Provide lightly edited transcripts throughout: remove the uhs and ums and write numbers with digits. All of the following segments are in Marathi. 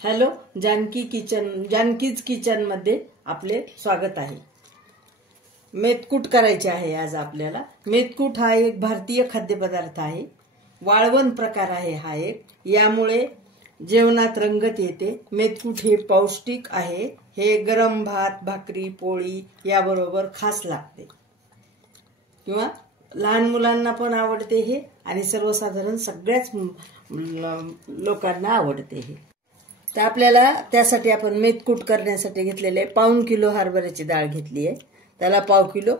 हॅलो, जानकीज किचन मध्ये आपले स्वागत आहे। मेथकूट करायचे आहे आज आपल्याला। मेथकूट हा एक भारतीय खाद्यपदार्थ आहे। वाळवण प्रकार आहे हा एक। यामुळे जेवणात रंगत येते। मेथकूट हे पौष्टिक आहे। हे गरम भात, भाकरी, पोळी याबरोबर खास लागते किंवा लहान मुलांना पण आवडते हे आणि सर्वसाधारण सगळ्याच लोकांना आवडते हे। तर आपल्याला त्यासाठी आपण मेथकूट करण्यासाठी घेतलेले पाऊण किलो हरभऱ्याची डाळ घेतली आहे। त्याला पाव किलो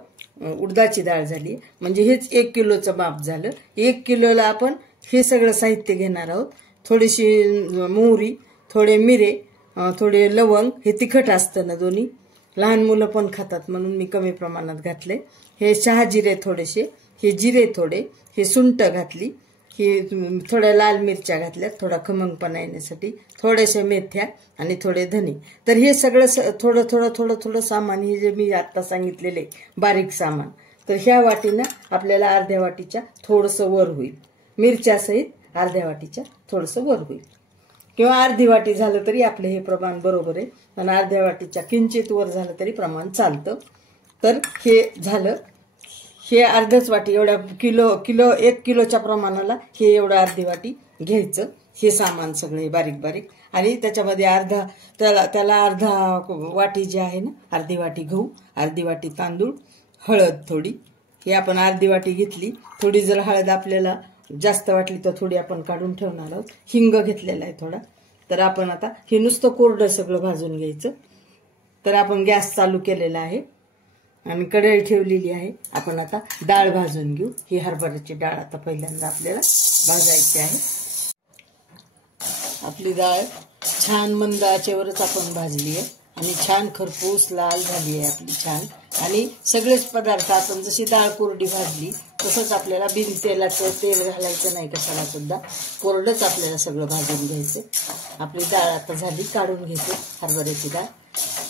उडदाची डाळ झाली, म्हणजे हेच 1 किलोचं माप झालं। 1 किलोला आपण हे सगळं साहित्य घेणार आहोत। थोडीशी मोहरी, थोडे मिरे, थोडे लवंग, हे तिखट असतं ना दोन्ही, लहान मुलं पण खातात म्हणून मी कमी प्रमाणात घातले। हे शहा जिरे थोडेसे, हे जिरे थोडे, हे सुंठ घातली, हे थोड्या लाल मिरच्या घातल्या थोडा खमंगपणा येण्यासाठी, थोडेसे मेथ्या आणि थोडे धने। तर हे सगळं थोडं थोडं थोडं थोडं सामान, हे जे मी आता सांगितलेले बारीक सामान, तर ह्या वाटीनं आपल्याला अर्ध्या वाटीच्या थोडंसं वर होईल। मिरच्या सहित अर्ध्या वाटीच्या थोडंसं वर होईल, किंवा अर्धी वाटी झालं तरी आपलं हे प्रमाण बरोबर आहे। आणि अर्ध्या वाटीच्या किंचित वर झालं तरी प्रमाण चालतं। तर हे झालं, हे अर्धच वाटी, एवढ्या किलो 1 किलोच्या प्रमाणाला हे एवढं अर्धी वाटी घ्यायचं। हे सामान सगळे बारीक बारीक, आणि त्याच्यामध्ये त्याला अर्धा वाटी जे आहे ना, अर्धी वाटी गहू, अर्धी वाटी तांदूळ, हळद थोडी, हे आपण अर्धी वाटी घेतली। थोडी जर हळद आपल्याला जास्त वाटली तर थोडी आपण काढून ठेवणार आहोत। हिंग घेतलेला आहे थोडा। तर आपण आता हे नुसतं कोरडं सगळं भाजून घ्यायचं। तर आपण गॅस चालू केलेला आहे आणि कढई ठेवलेली आहे। आपण आता डाळ भाजून घेऊ। ही हरभऱ्याची डाळ आता पहिल्यांदा आपल्याला भाजायची आहे। आपली डाळ छान मंद आचेवरच आपण भाजली आहे आणि छान खरपूस लाल झाली आहे आपली छान। आणि सगळेच पदार्थ आपण जशी डाळ कोरडी भाजली तसंच आपल्याला बिन तेलाचं, तेल घालायचं नाही कशाला सुद्धा, कोरडंच आपल्याला सगळं भाजून घ्यायचं। आपली डाळ आता झाली, काढून घ्यायची हरभऱ्याची डाळ।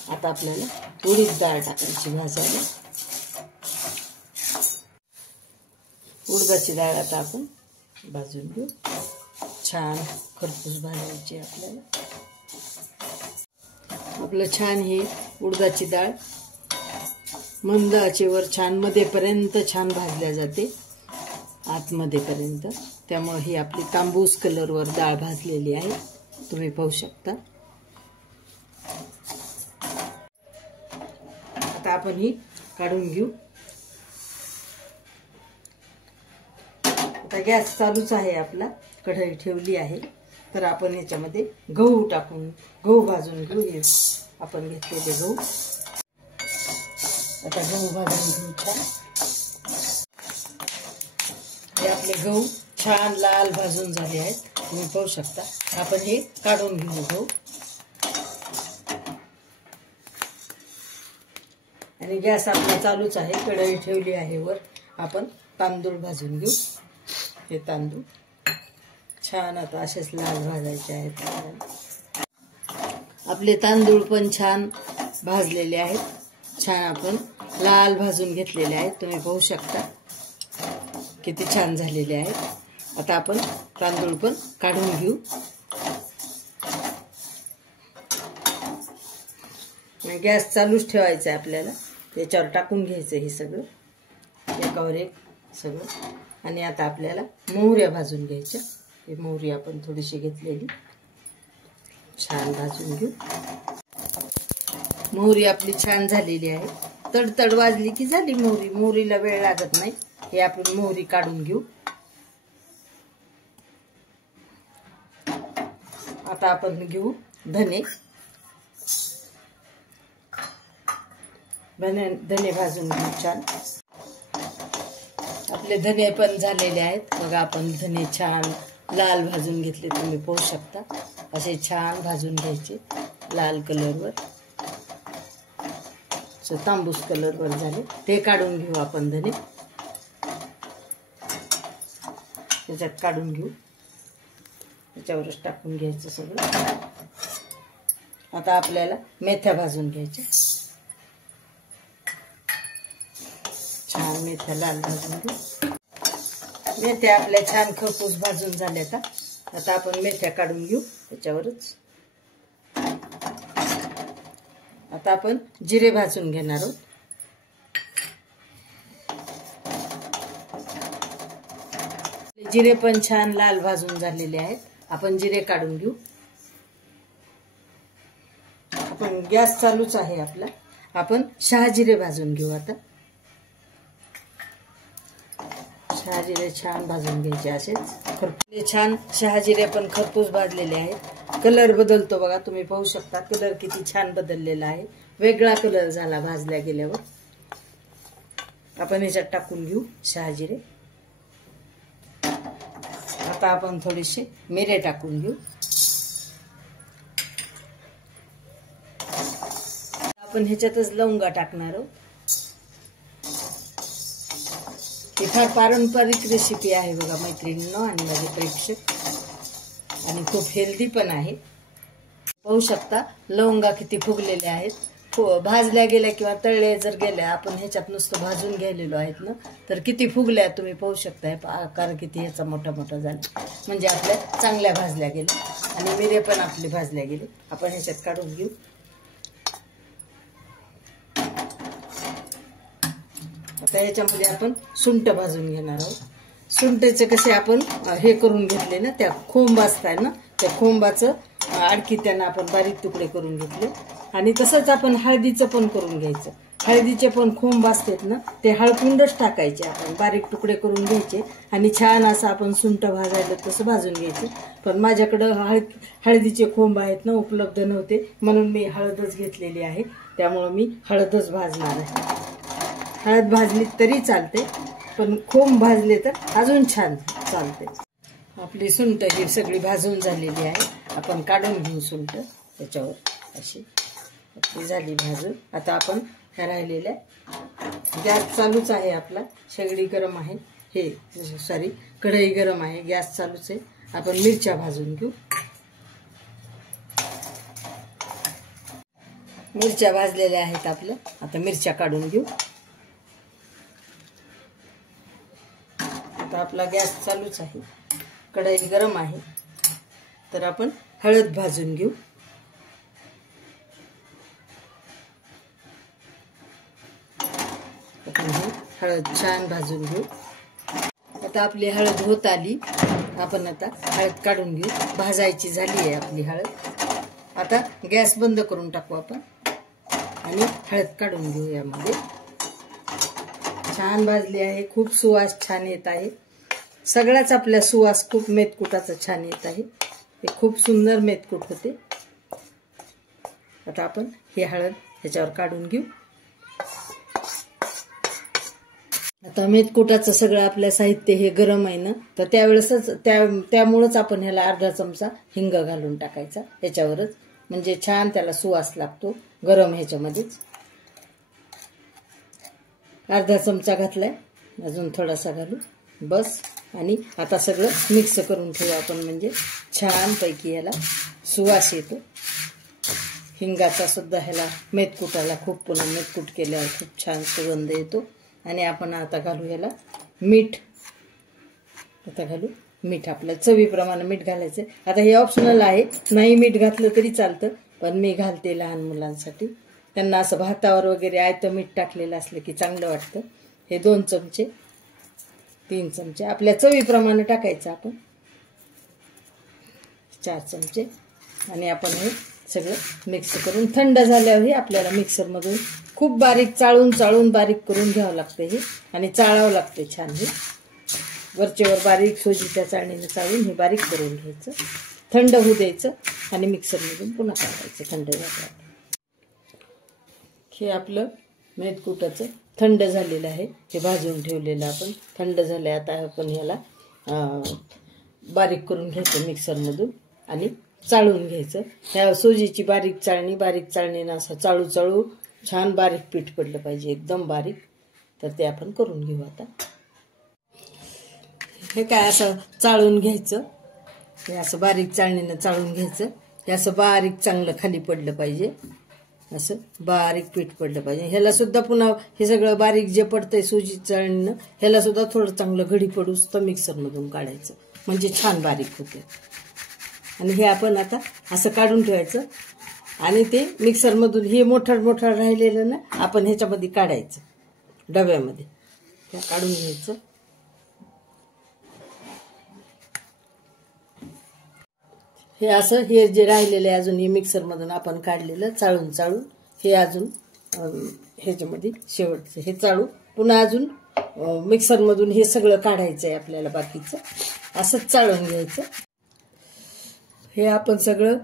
आता आपल्याला उडीद डाळ टाकायची भाजायला। उडदाची डाळ आता आपण भाजून घेऊ, छान खरपूस भाजायची आपल्याला। आपलं छान हे उडदाची डाळ मंद आचेवर छान मध्येपर्यंत छान भाजल्या जाते, आतमध्येपर्यंत। त्यामुळे ही आपली तांबूस कलरवर डाळ भाजलेली आहे, तुम्ही पाहू शकता। आता आपण ही काढून घेऊ। आता गॅस चालूच आहे आपला, कढई ठेवली आहे। तर आपण याच्यामध्ये गहू टाकून गहू भाजून घेऊ। हे आपण घेतलेले गहू, आता गहू भाजून घेऊ छान। हे आपले गहू छान लाल भाजून झाले आहेत, तुम्ही पाहू शकता। आपण हे काढून घेऊ गहू, आणि गॅस आपला चालूच आहे, कढई ठेवली आहे वर। आपण तांदूळ भाजून घेऊ। हे तांदूळ छान आता असेच लाल भाजायचे आहेत। आपले तांदूळ पण छान भाजलेले आहेत, छान आपण लाल भाजून घेतलेले आहेत, तुम्ही पाहू शकता किती छान झालेले आहेत। आता आपण तांदूळ पण काढून घेऊ। गॅस चालूच ठेवायचा आहे आपल्याला, त्याच्यावर टाकून घ्यायचं हे सगळं एकावर एक सगळं। आणि आता आपल्याला मोहऱ्या भाजून घ्यायच्या। ही मोहरी आपण थोडीशी घेतलेली, छान भाजून घेऊ। मोहरी आपली छान झालेली आहे, तडतड वाजली की झाली मोहरी, मोहरीला वेळ लागत नाही। हे आपण मोहरी काढून घेऊ। आता आपण घेऊ धने, धने भाजून घेऊ छान। आपले धने पण झालेले आहेत बघा, आपण धने छान लाल भाजून घेतले, तुम्ही पाहू शकता। असे छान भाजून घ्यायचे लाल कलरवर, तांबूस कलरवर झाले। ते काढून घेऊ आपण धने, त्याच्यात काढून घेऊ, त्याच्यावरच टाकून घ्यायचं सगळं। आता आपल्याला मेथ्या भाजून घ्यायच्या, छान मेथ्या लाल भाजून घेऊ। मेथ्या आपल्या छान खरपूस भाजून झाल्या। आता आपण मेथ्या काढून घेऊ त्याच्यावरच। आता आपण जिरे भाजून घेणार आहोत. जिरे पण छान लाल भाजून झालेले आहेत. आपण जिरे काढून घेऊ. आपण गॅस चालूच आहे आपला. आपण शहाजिरे भाजून घेऊ. आता शहाजिरे छान भाजून घ्यायचे. असेच छान शहाजिरे पण खरपूस भाजलेले आहेत. कलर बदलतो बघा, तुम्ही पाहू शकता. कलर किती छान बदललेला आहे. वेगळा कलर झाला भाजल्या गेल्यावर. आपण ह्याच्यात टाकून घेऊ शहाजिरे. आता आपण थोडेसे मिरे टाकून घेऊ. आपण ह्याच्यातच लवंगा टाकणार आहोत. ही फार पारंपरिक रेसिपी आहे बघा मैत्रिणींनो आणि माझे प्रेक्षक, आणि खूप हेल्दी पण आहे. पाहू शकता लवंगा किती फुगलेले आहेत. भाजल्या गेल्या किंवा तळल्या जर गेल्या, आपण ह्याच्यात नुसतं भाजून घ्यायलेलो आहेत ना, तर किती फुगल्या तुम्ही पाहू शकता. आकार किती ह्याचा मोठा मोठा झाला, म्हणजे आपल्या चांगल्या भाजल्या गेल्या. आणि मिरे पण आपले भाजल्या गेले. आपण ह्याच्यात काढून घेऊ. आता ह्याच्यामध्ये आपण सुंठ भाजून घेणार आहोत. सुंठेचे कसे आपण हे करून घेतले ना, त्या खोंब असतात ना, त्या खोंबाचं आणखी त्यांना आपण बारीक तुकडे करून घेतले. आणि तसंच आपण हळदीचं पण करून घ्यायचं. हळदीचे पण खोंब असतात ना, ते हळकुंडच टाकायचे. आपण बारीक तुकडे करून घ्यायचे आणि छान असं आपण सुंठ भाजायला तसं भाजून घ्यायचं. पण माझ्याकडं हळदीचे खोंब आहेत ना, उपलब्ध नव्हते, म्हणून मी हळदच घेतलेली आहे. त्यामुळं मी हळदच भाजणार आहे. हळद भाजली तरी चालते, पण खोंब भाजले तर अजून छान चालते. आपली सुंठ ही सगळी भाजून झालेली आहे. आपण काढून घेऊ सुंठ त्याच्यावर अशी. आपली झाली भाजून. आता आपण ह्या राहिलेल्या, गॅस चालूच आहे आपला. शेगडी गरम आहे, कढई गरम आहे, गॅस चालूच आहे. आपण मिरच्या भाजून घेऊ. मिरच्या भाजलेल्या आहेत आपल्या. आता मिरच्या काढून घेऊ. आता आपला गॅस चालूच आहे, कढई गरम आहे. तर आपण हळद भाजून घेऊ. हळद छान भाजून घेऊ. आता आपली हळद होत आली. आपण आता हळद काढून घेऊ. भाजायची झाली आहे आपली हळद. आता गॅस बंद करून टाकू आपण आणि हळद काढून घेऊ. यामध्ये छान भाजली आहे. खूप सुवास छान येत आहे. सगळाच आपल्या सुवास खूप मेथकुटाचा छान येत आहे. हे खूप सुंदर मेथकूट होते. आता आपण हे हळद ह्याच्यावर काढून घेऊ. आता मेथकुटाचं सगळं आपलं साहित्य हे गरम आहे ना, तर त्यावेळेसच त्यामुळेच आपण ह्याला अर्धा चमचा हिंग घालून टाकायचा ह्याच्यावरच, म्हणजे छान त्याला सुवास लागतो गरम ह्याच्यामध्येच. अर्धा चमचा घातलाय, अजून थोडासा घालू बस. आणि आता सगळं मिक्स करून ठेवू आपण, म्हणजे छान पैकी ह्याला सुवास येतो हिंगाचा सुद्धा. ह्याला मेथकुटाला खूप, पुन्हा मेथकूट केल्यावर खूप छान सुगंध येतो. आणि आपण आता घालू ह्याला मीठ. आता घालू मीठ. आपल्या चवीप्रमाणे मीठ घालायचं. आता हे ऑप्शनल आहे, नाही मीठ घातलं तरी चालतं, पण मी घालते लहान मुलांसाठी. त्यांना असं भातावर वगैरे आयतं मीठ टाकलेलं असलं की चांगलं वाटतं. हे 2 चमचे 3 चमचे आपल्या चवीप्रमाणे टाकायचं. आपण 4 चमचे. आणि आपण हे सगळं मिक्स करून थंड झाल्यावरही आपल्याला मिक्सरमधून खूप बारीक चाळून बारीक करून घ्यावं लागतं हे. आणि चाळावं लागतं छान. हे वरचेवर बारीक सोजीच्या चाळणीने चाळून हे बारीक करून घ्यायचं. थंड होऊ द्यायचं आणि मिक्सरमधून पुन्हा काढायचं थंड झाल्यावर. हे आपलं मेथकुटाचं थंड झालेलं आहे. हे भाजून ठेवलेलं आपण थंड झालं. आता आपण ह्याला बारीक करून घ्यायचं मिक्सरमधून आणि चाळून घ्यायचं. ह्या सोजीची बारीक चाळणीनं असं चाळू छान बारीक पीठ पडलं पाहिजे, एकदम बारीक. तर ते आपण करून घेऊ. आता हे काय असं चाळून घ्यायचं. हे असं बारीक चाळणीनं चाळून घ्यायचं. हे असं बारीक चांगलं खाली पडलं पाहिजे. असं बारीक पीठ पडलं पाहिजे. ह्याला सुद्धा पुन्हा हे सगळं बारीक जे पडतंय सोजी चाळणीनं, ह्याला सुद्धा थोडं चांगलं घडी पडूस तर मिक्सरमधून काढायचं, म्हणजे छान बारीक होते. आणि हे आपण आता असं काढून ठेवायचं. आणि ते मिक्सरमधून हे मोठं मोठं राहिलेलं ना आपण ह्याच्यामध्ये काढायचं, डब्यामध्ये हे काढून घ्यायचं. हे असं हे जे राहिलेलं आहे अजून हे मिक्सरमधून आपण काढलेलं चाळून चाळून हे अजून ह्याच्यामध्ये शेवटचं हे चाळू पुन्हा अजून मिक्सरमधून हे सगळं काढायचं आहे आपल्याला. बाकीचं असंच चाळून घ्यायचं. हे आपण सगळं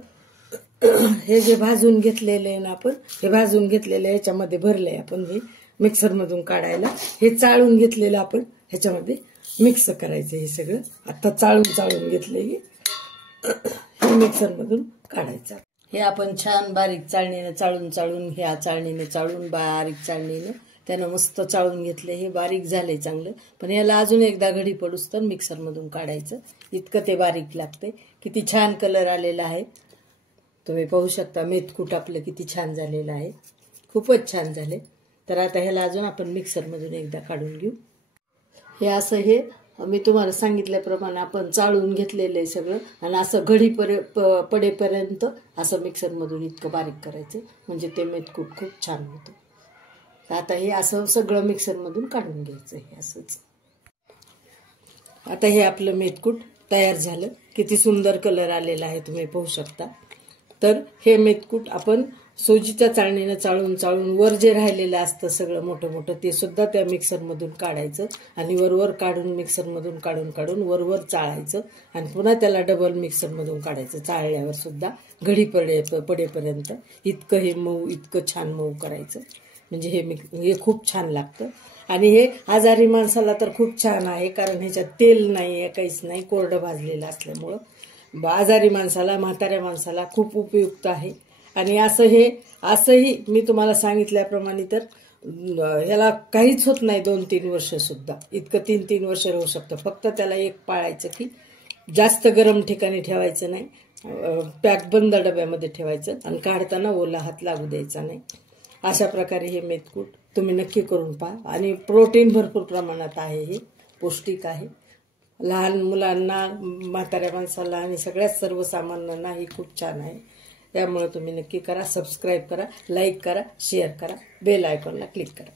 हे जे भाजून घेतलेलं आहे ना आपण हे भाजून घेतलेलं ह्याच्यामध्ये भरलंय आपण हे मिक्सरमधून काढायला. हे चाळून घेतलेलं आपण ह्याच्यामध्ये मिक्स करायचं. हे सगळं आता चाळून घेतलं हे मिक्सरमधून काढायचं. हे आपण छान बारीक चाळणीनं चाळून ह्या चाळणीने चाळून बारीक चाळणीनं त्यानं मस्त चाळून घेतले. हे बारीक झाले चांगलं, पण याला अजून एकदा घडी पडूस तर मिक्सरमधून काढायचं. इतकं ते बारीक लागते. किती छान कलर आलेला आहे तुम्ही पाहू शकता. मेथकूट आपलं किती छान झालेलं आहे, खूपच छान झाले. तर आता ह्याला अजून आपण मिक्सरमधून एकदा काढून घेऊ. हे असं हे मी तुम्हाला सांगितल्याप्रमाणे आपण चाळून घेतलेलं आहे सगळं आणि असं घडी पडेपर्यंत असं मिक्सरमधून इतकं बारीक करायचं म्हणजे ते मेथकूट खूप छान होतं. आता हे असं सगळं मिक्सरमधून काढून घ्यायचं. हे असंच आता हे आपलं मेथकूट तयार झालं. किती सुंदर कलर आलेला आहे तुम्ही पाहू शकता. तर हे मेथकूट आपण सोजीच्या चाळणीनं चाळून वर जे राहिलेलं असतं सगळं मोठं ते सुद्धा त्या मिक्सरमधून काढायचं आणि वरवर काढून मिक्सरमधून काढून वरवर चाळायचं आणि पुन्हा त्याला डबल मिक्सरमधून काढायचं. चाळल्यावर सुद्धा घडी पडेपर्यंत इतकं हे मऊ इतकं छान मऊ करायचं म्हणजे हे खूप छान लागतं. आणि हे आजारी माणसाला तर खूप छान आहे कारण ह्याच्यात तेल नाही आहे, काहीच नाही, कोरडं भाजलेलं असल्यामुळं आजारी माणसाला म्हाताऱ्या माणसाला खूप उपयुक्त आहे. आणि असंही मी तुम्हाला सांगितल्याप्रमाणे तर ह्याला काहीच होत नाही 2-3 वर्ष सुद्धा. इतकं 3-3 वर्ष राहू शकतं. फक्त त्याला एक पाळायचं की जास्त गरम ठिकाणी ठेवायचं नाही, पॅक बंद डब्यामध्ये ठेवायचं आणि काढताना ओला हात लागू द्यायचा नाही. अशा प्रकारे हे मेथकूट तुम्ही नक्की करून पहा. आणि प्रोटीन भरपूर प्रमाणात आहे, हे पौष्टिक आहे. लहान मुलांना, म्हाताऱ्या माणसाला आणि सगळ्याच सर्वसामान्यांना हे खूप छान आहे. त्यामुळे तुम्ही नक्की करा. सबस्क्राईब करा, लाईक करा, शेअर करा, बेल आयकॉनला क्लिक करा.